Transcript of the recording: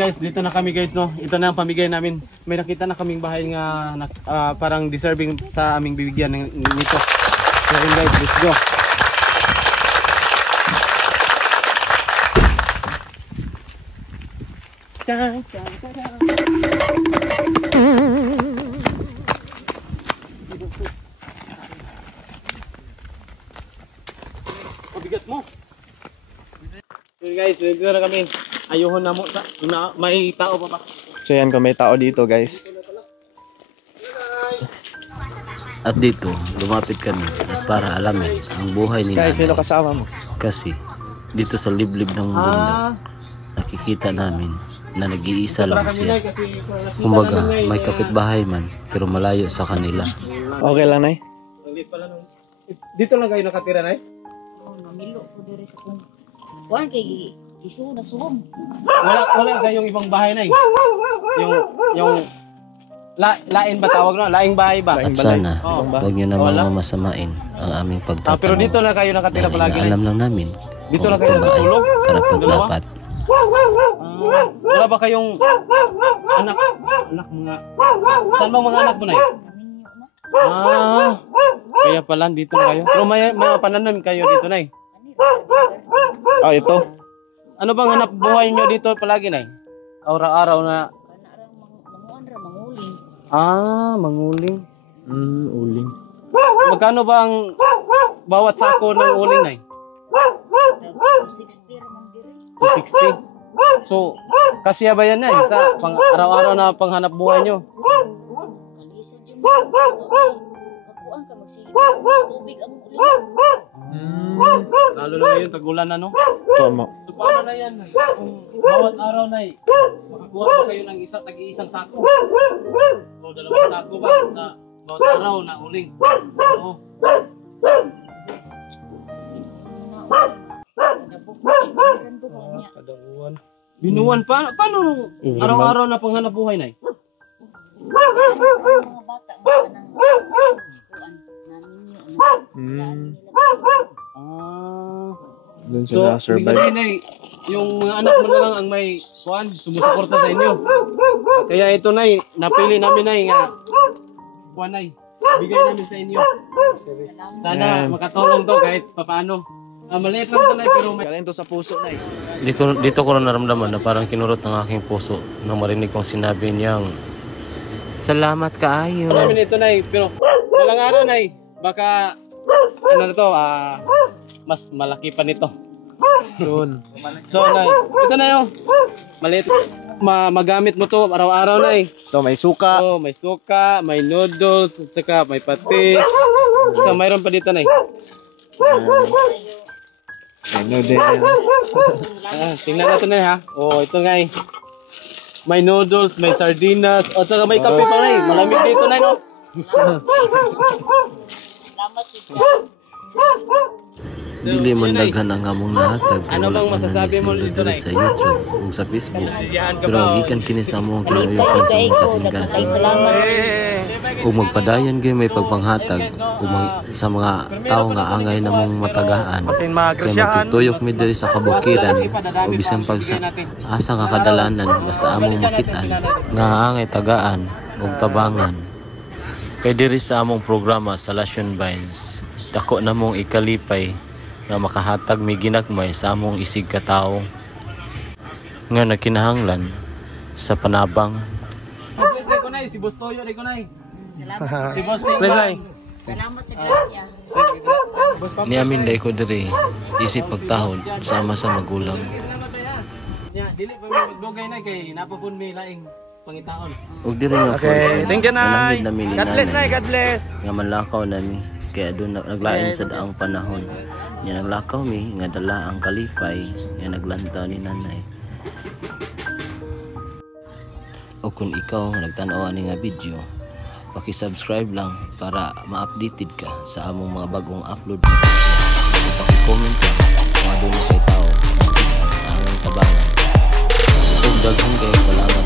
guys, dito na kami guys, no. Ito na ang pamigay namin. May nakita na kaming bahay nga parang deserving sa aming bibigyan nito. So guys, let's go. Pabigat mo. So guys, dito na kami. Ayuhon na mo may tao pa ba? So yan, kung may tao dito guys. At dito, lumapit kami at para alamin ang buhay ni Guys, nanay. sino kasama mo? Kasi dito sa liblib ng bundok, nakikita namin na nag-iisa lang siya. Kumbaga, may kapitbahay man, pero malayo sa kanila. Okay lang, Nay? Dito lang kayo nakatira, Nay? Oo, namilo ko diri sa kung kuan kay isu na suwom. Wala kayong ibang bahay, Nay? Yung lain ba tawag no? Laing bahay ba? At sana, huwag nyo namang mamasamain ang aming pagtatanong. Pero dito lang kayo nakatira palagi, Nay? Alam lang namin Dito kung lang ito kayo ba ay natutulog? karapat-dapat. Wala ba kayong anak mga... Saan bang mga anak mo, Nay? Kaya pala dito na kayo. Pero may pananim kayo dito, Nay? Ito. Ano bang hanap buhay nyo dito palagi, Nay? Araw-araw na... Manguling. Manguling. Uling. Magkano ba ang bawat sako ng uling, Nay? 60 raman diri. 260. So, kasya ba yan, Nay? Sa araw-araw na panghanap buhay nyo? Kalisod yun. Kapuan ka magsige. Tubig ang uling. Lalo na ngayon, tagulan na, no? Tama. So, paano na yan, Nay? Kung bawat araw, Nay, makakuha ba kayo ng tag-iisang sako? O dalawang sako ba sa bawat araw na uling? Oo. Kadaguan. Binuwan pa? Paano araw-araw na panghanap buhay, Nay? Mga bata ng kuan namin Doon So, sila survive. Nay, yung mga anak mo na lang ang may kuan, sumusuporta sa inyo. Kaya ito, Nay, napili namin, Nay, nga kuan, Nay, bigay namin sa inyo. Sana makatulong to kahit papaano. Maliit lang ito, Nay, pero may... Galing to sa puso, Nay. Dito ko na naramdaman na parang kinurot ng aking puso nang marinig kong sinabi niyang salamat kaayo. namin ito, Nay, pero walang araw, Nay, baka ano na to, mas malaki pa nito. Soon. So, Nay, ito na yun. Maliit. Magamit mo to araw-araw, Nay. So, may suka. Oh, may suka, may noodles, at saka may patis. So, mayroon pa dito, Nay. May noodles. Tingnan natin, Nay, ha. Oh, ito nga, may noodles, may sardinas, at saka may kape pa, Nay. Malamig dito, Nay, no? Salamat dito. Dili man daghan ang among nahatag kay Ano wala bang man masasabi mo nanisulod dito, diri Nay? sa YouTube ug sa Facebook. Sisiyahan ka Pero ba? gikan kini sa among kinuyukan sa among kasing-kasing. Salamat. Ug magpadayon gyud may pagpanghatag sa mga tawo nga angay namong matagaan. Kay magtutuyok mi diri sa kabukiran o bisan pag sa asa nga kadalanan basta among makit-an nga angay tagaan ug tabangan. Kay diri sa among programa sa Salvation Vines, dako namong ikalipay nga makahatag mi ginagmay sa among isig ka tawo nga nagkinahanglan sa panabang. Bless day ko, Nay. Si Bustoyo day ko, Nay. Salamat. Si Boss Ting. Bless, Nay. Salamat sa grasya. Ni amin day ko diri isip pagtahod sama sa magulang. Dili pa mi magdugay, Nay, kay napapun mi laing pangitaon. Ug diri nga Okay, thank you, Nay. namin ni God bless, Nay. nanay God bless. nga manlakaw nami kaya doon naglain sa daang panahon. Nga naglakaw mi nga dala ang kalipay nga naglantaw ni nanay. O kung ikaw nagtanaw ani nga video, paki-subscribe lang para ma-updated ka sa among mga bagong upload na video. Paki-comment ka kung ano kay tao ang tabangan. Ug daghang kay salamat